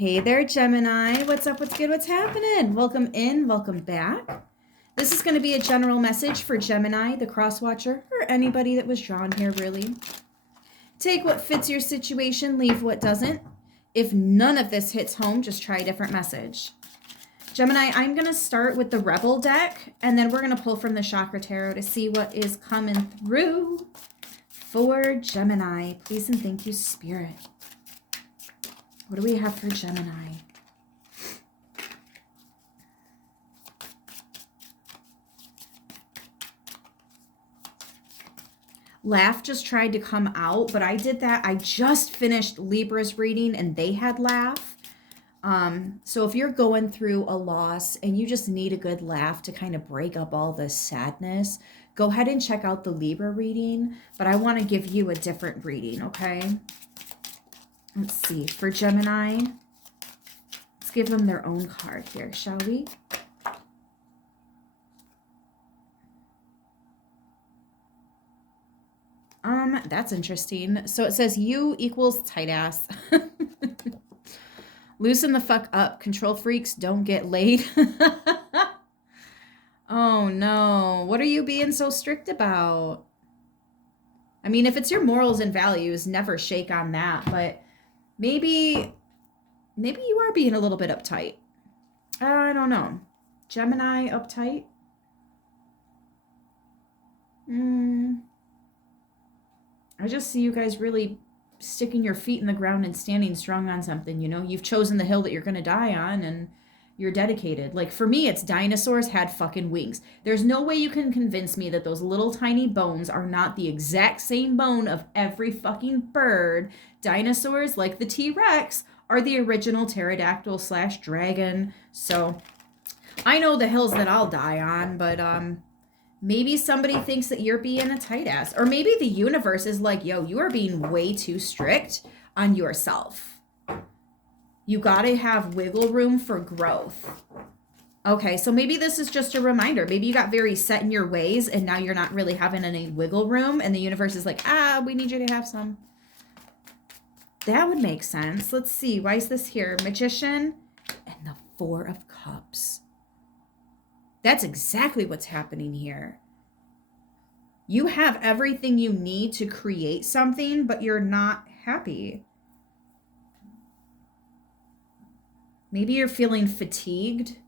Hey there, Gemini. What's up? What's good? What's happening? Welcome in. Welcome back. This is going to be a general message for Gemini, the cross watcher, or anybody that was drawn here, really. Take what fits your situation, leave what doesn't. If none of this hits home, just try a different message. Gemini, I'm going to start with the Rebel deck, and then we're going to pull from the Chakra Tarot to see what is coming through for Gemini. Please and thank you, Spirit. What do we have for Gemini? Laugh just tried to come out, but I did that. I just finished Libra's reading and they had laugh. So if you're going through a loss and you just need a good laugh to kind of break up all the sadness, go ahead and check out the Libra reading, but I want to give you a different reading, okay? Let's see, for Gemini, let's give them their own card here, shall we? That's interesting. So it says you equals tight ass. Loosen the fuck up. Control freaks don't get laid. Oh no. What are you being so strict about? I mean, if it's your morals and values, never shake on that, but maybe you are being a little bit uptight. I don't know. Gemini uptight? I just see you guys really sticking your feet in the ground and standing strong on something, you know? You've chosen the hill that you're going to die on and you're dedicated. Like for me, it's dinosaurs had fucking wings. There's no way you can convince me that those little tiny bones are not the exact same bone of every fucking bird. Dinosaurs, like the T-Rex, are the original pterodactyl / dragon. So I know the hills that I'll die on, but maybe somebody thinks that you're being a tight ass. Or maybe the universe is like, yo, you are being way too strict on yourself. You got to have wiggle room for growth. Okay, so maybe this is just a reminder. Maybe you got very set in your ways and now you're not really having any wiggle room. And the universe is like, we need you to have some. That would make sense. Let's see. Why is this here? Magician and the Four of Cups. That's exactly what's happening here. You have everything you need to create something, but you're not happy. Maybe you're feeling fatigued.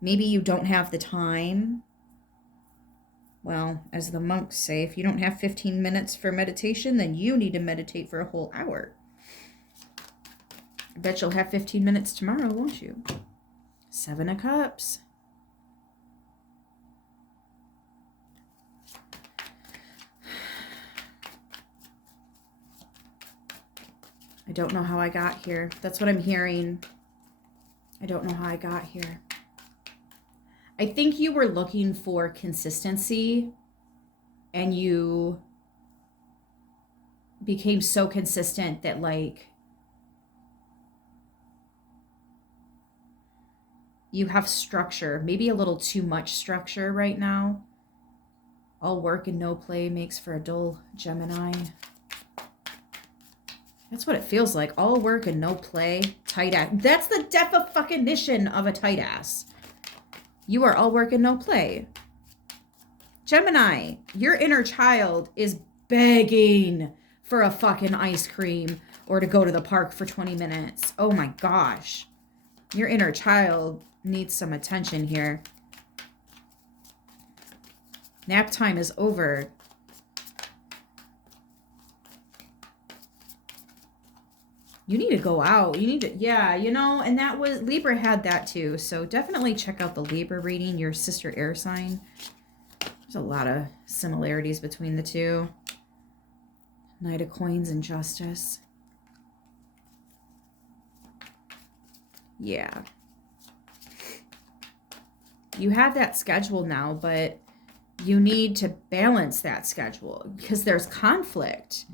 Maybe you don't have the time. Well, as the monks say, if you don't have 15 minutes for meditation, then you need to meditate for a whole hour. I bet you'll have 15 minutes tomorrow, won't you? Seven of Cups. I don't know how I got here. That's what I'm hearing. I don't know how I got here. I think you were looking for consistency and you became so consistent that like you have structure, maybe a little too much structure right now. All work and no play makes for a dull Gemini. That's what it feels like. All work and no play. Tight ass. That's the definition of a tight ass. You are all work and no play. Gemini, your inner child is begging for a fucking ice cream or to go to the park for 20 minutes. Oh my gosh. Your inner child needs some attention here. Nap time is over. You need to go out. You need to, yeah, you know, and that was, Libra had that too. So definitely check out the Libra reading, your sister air sign. There's a lot of similarities between the two. Knight of Coins and Justice. Yeah. You have that schedule now, but you need to balance that schedule because there's conflict.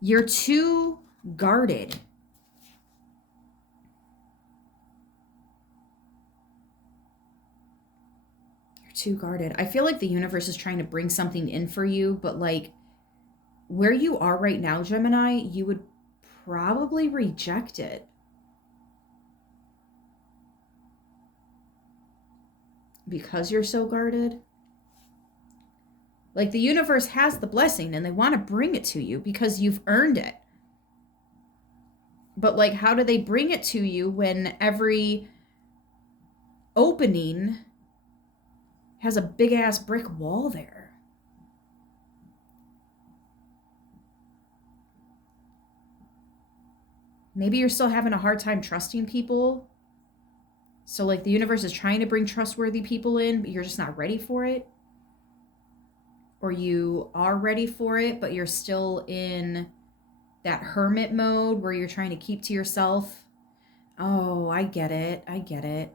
You're too guarded. Too guarded. I feel like the universe is trying to bring something in for you, but like where you are right now, Gemini, you would probably reject it. because you're so guarded. Like the universe has the blessing and they want to bring it to you because you've earned it. But like, how do they bring it to you when every opening has a big ass brick wall there? Maybe you're still having a hard time trusting people. So like the universe is trying to bring trustworthy people in, but you're just not ready for it. Or you are ready for it, but you're still in that hermit mode where you're trying to keep to yourself. Oh, I get it. I get it.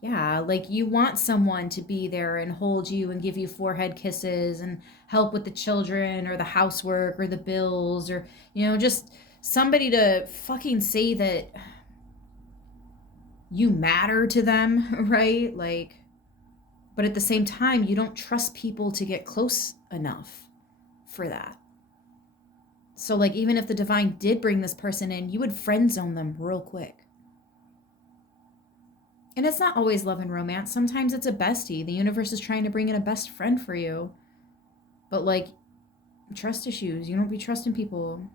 Yeah, like you want someone to be there and hold you and give you forehead kisses and help with the children or the housework or the bills or, just somebody to fucking say that you matter to them, right? Like, but at the same time, you don't trust people to get close enough for that. So like, even if the divine did bring this person in, you would friend zone them real quick. And it's not always love and romance. Sometimes it's a bestie. The universe is trying to bring in a best friend for you. But like, trust issues. You don't be trusting people.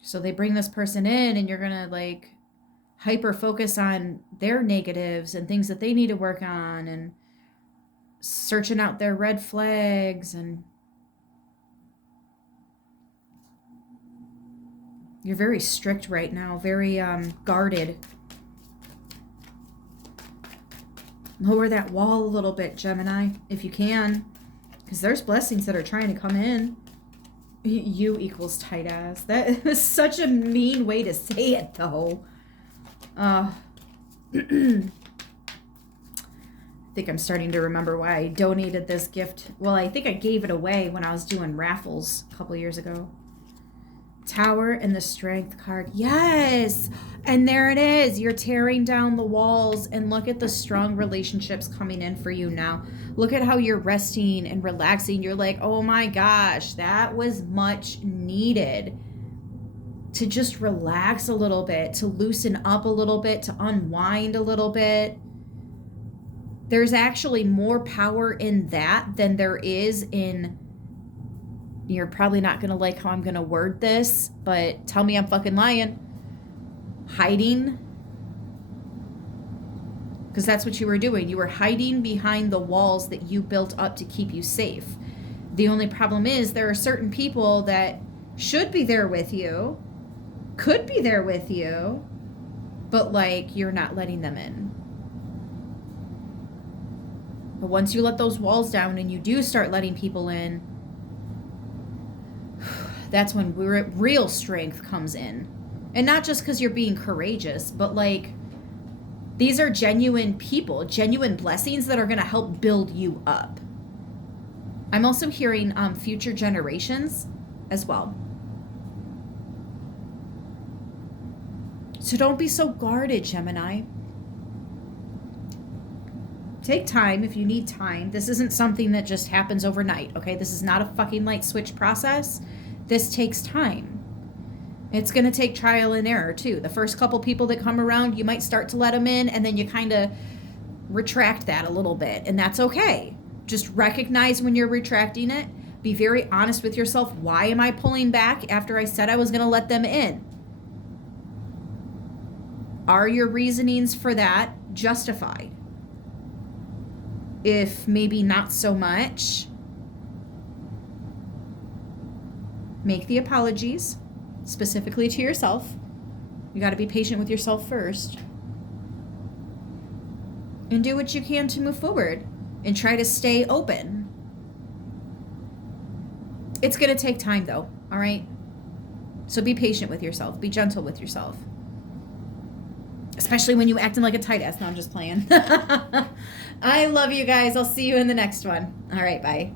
So they bring this person in and you're going to like hyper focus on their negatives and things that they need to work on and searching out their red flags, and you're very strict right now, very guarded. Lower that wall a little bit, Gemini, if you can, because there's blessings that are trying to come in. You equals tight ass. That is such a mean way to say it, though. I think I'm starting to remember why I donated this gift. Well, I think I gave it away when I was doing raffles a couple years ago. Tower and the Strength card. Yes! And there it is. You're tearing down the walls, and look at the strong relationships coming in for you now. Look at how you're resting and relaxing. You're like, oh my gosh, that was much needed. To just relax a little bit, to loosen up a little bit, to unwind a little bit. There's actually more power in that than there is in... You're probably not going to like how I'm going to word this, but tell me I'm fucking lying. Hiding. Because that's what you were doing. You were hiding behind the walls that you built up to keep you safe. The only problem is there are certain people that should be there with you, could be there with you, but like you're not letting them in. But once you let those walls down and you do start letting people in, that's when real strength comes in. And not just because you're being courageous, but like these are genuine people, genuine blessings that are going to help build you up. I'm also hearing future generations as well. So don't be so guarded, Gemini. Take time if you need time. This isn't something that just happens overnight, okay? This is not a fucking light switch process. This takes time. It's going to take trial and error too. The first couple people that come around, you might start to let them in, and then you kind of retract that a little bit, and that's okay. Just recognize when you're retracting it. Be very honest with yourself. Why am I pulling back after I said I was going to let them in? Are your reasonings for that justified? If maybe not so much, make the apologies, specifically to yourself. You got to be patient with yourself first. And do what you can to move forward and try to stay open. It's going to take time though, all right? So be patient with yourself. Be gentle with yourself. Especially when you acting like a tight ass. No, I'm just playing. I love you guys. I'll see you in the next one. All right, bye.